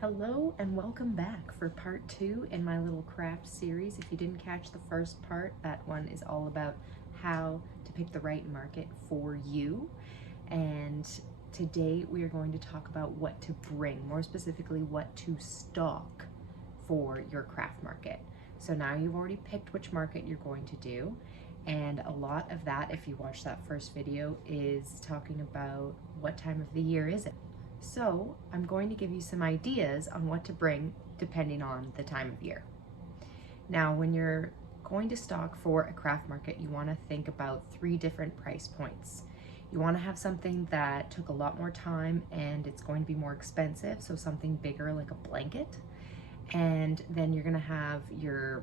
Hello and welcome back for part 2 in my little craft series. If you didn't catch the first part, that one is all about how to pick the right market for you. And today we are going to talk about what to bring, more specifically what to stock for your craft market. So now you've already picked which market you're going to do. And a lot of that, if you watch that first video, is talking about what time of the year is it. So I'm going to give you some ideas on what to bring depending on the time of year. Now, when you're going to stock for a craft market, you want to think about 3 different price points. You want to have something that took a lot more time and it's going to be more expensive, so something bigger like a blanket. And then you're going to have your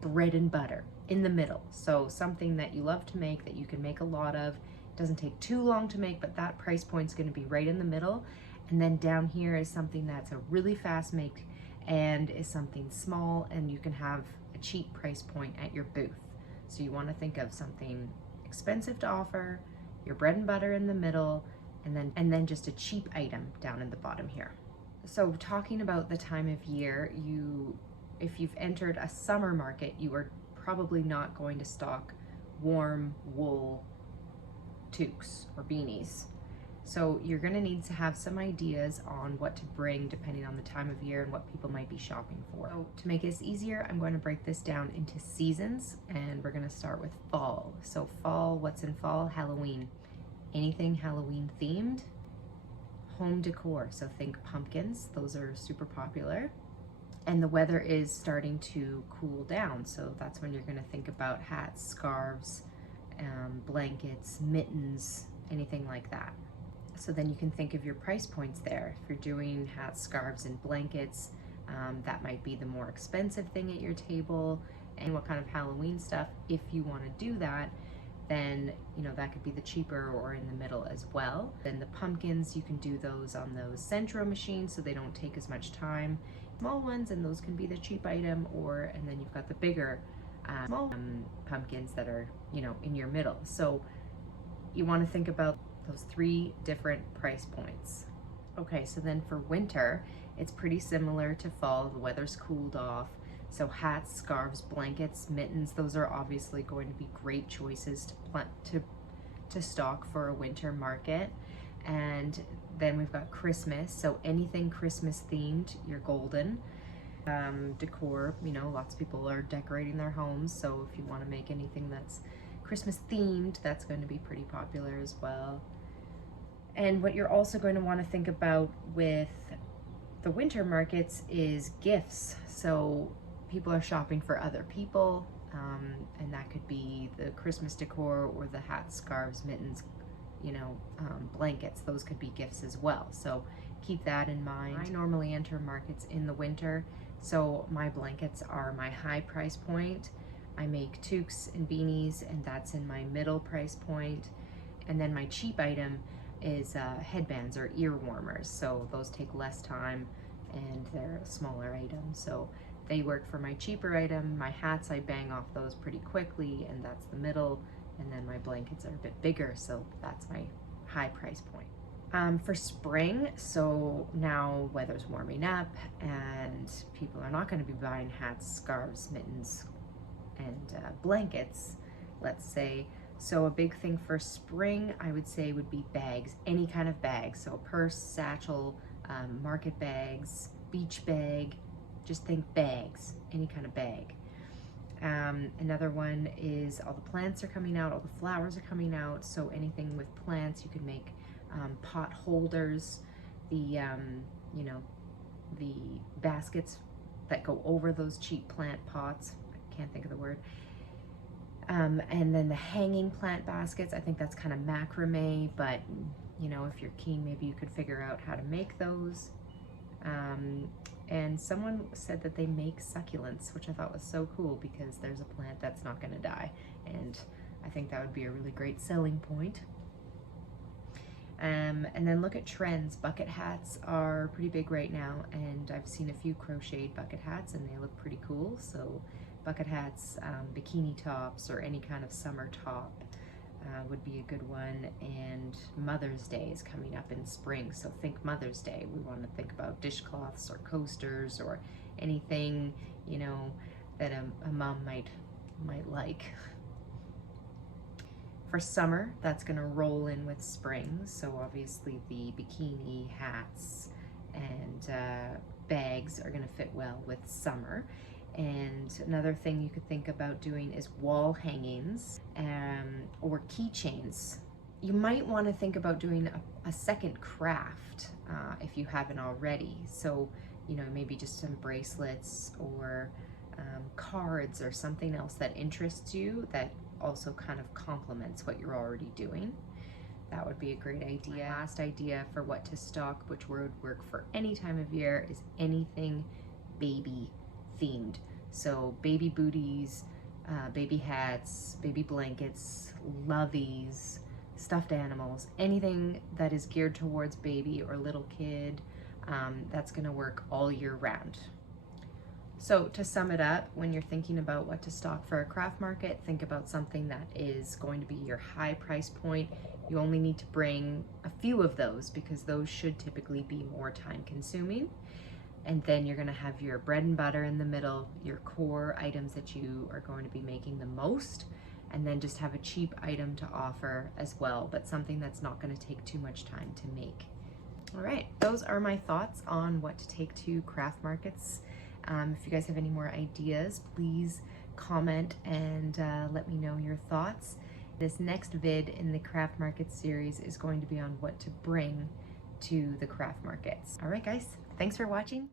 bread and butter in the middle, so something that you love to make, that you can make a lot of. Doesn't take too long to make, but that price point's going to be right in the middle. And then down here is something that's a really fast make and is something small, and you can have a cheap price point at your booth. So you want to think of something expensive to offer, your bread and butter in the middle, and then just a cheap item down in the bottom here. So talking about the time of year, if you've entered a summer market, you are probably not going to stock warm wool toques or beanies. So you're going to need to have some ideas on what to bring depending on the time of year and what people might be shopping for. So to make this easier, I'm going to break this down into seasons, and we're going to start with fall. So fall, what's in fall? Halloween. Anything Halloween themed. Home decor, so think pumpkins, those are super popular. And the weather is starting to cool down, so that's when you're going to think about hats, scarves, blankets, mittens, anything like that. So then you can think of your price points there. If you're doing hats, scarves, and blankets, that might be the more expensive thing at your table. And what kind of Halloween stuff, if you want to do that, then that could be the cheaper or in the middle as well. Then the pumpkins, you can do those on those Centro machines, so they don't take as much time. Small ones, and those can be the cheap item, and then you've got the bigger small pumpkins that are in your middle. So you want to think about those 3 different price points. Okay, so then for winter, it's pretty similar to fall. The weather's cooled off, so hats, scarves, blankets, mittens, those are obviously going to be great choices to stock for a winter market. And then we've got Christmas, so anything Christmas themed, you're golden. Decor, lots of people are decorating their homes, so if you want to make anything that's Christmas themed, that's going to be pretty popular as well. And what you're also going to want to think about with the winter markets is gifts. So people are shopping for other people, and that could be the Christmas decor or the hats, scarves, mittens, blankets. Those could be gifts as well, so keep that in mind. I normally enter markets in the winter, so my blankets are my high price point. I make toques and beanies, and that's in my middle price point. And then my cheap item is headbands or ear warmers, so those take less time and they're a smaller item, so they work for my cheaper item. My hats, I bang off those pretty quickly, and that's the middle. And then my blankets are a bit bigger, so that's my high price point. For spring, so now weather's warming up and people are not going to be buying hats, scarves, mittens, and blankets, let's say. So a big thing for spring, I would say, would be bags, any kind of bag. So purse, satchel, market bags, beach bag, just think bags, any kind of bag. Another one is all the plants are coming out, all the flowers are coming out, so anything with plants, you can make pot holders, the baskets that go over those cheap plant pots, I can't think of the word, and then the hanging plant baskets, I think that's kind of macrame, but if you're keen, maybe you could figure out how to make those. And someone said that they make succulents, which I thought was so cool because there's a plant that's not going to die, and I think that would be a really great selling point. And then look at trends. Bucket hats are pretty big right now, and I've seen a few crocheted bucket hats and they look pretty cool. So bucket hats, bikini tops, or any kind of summer top would be a good one, and Mother's Day is coming up in spring, so think Mother's Day. We want to think about dishcloths or coasters or anything, you know, that a mom might like. For summer, that's going to roll in with spring, so obviously the bikini, hats, and bags are going to fit well with summer. And another thing you could think about doing is wall hangings or keychains. You might want to think about doing a second craft if you haven't already. So, you know, maybe just some bracelets or cards or something else that interests you that also kind of complements what you're already doing. That would be a great idea. My last idea for what to stock, which would work for any time of year, is anything baby themed. So baby booties, baby hats, baby blankets, loveys, stuffed animals, anything that is geared towards baby or little kid, that's gonna work all year round. So to sum it up, when you're thinking about what to stock for a craft market, think about something that is going to be your high price point. You only need to bring a few of those because those should typically be more time consuming. And then you're gonna have your bread and butter in the middle, your core items that you are going to be making the most, and then just have a cheap item to offer as well, but something that's not gonna take too much time to make. All right, those are my thoughts on what to take to craft markets. If you guys have any more ideas, please comment and let me know your thoughts. This next vid in the craft market series is going to be on what to bring to the craft markets. All right, guys, thanks for watching.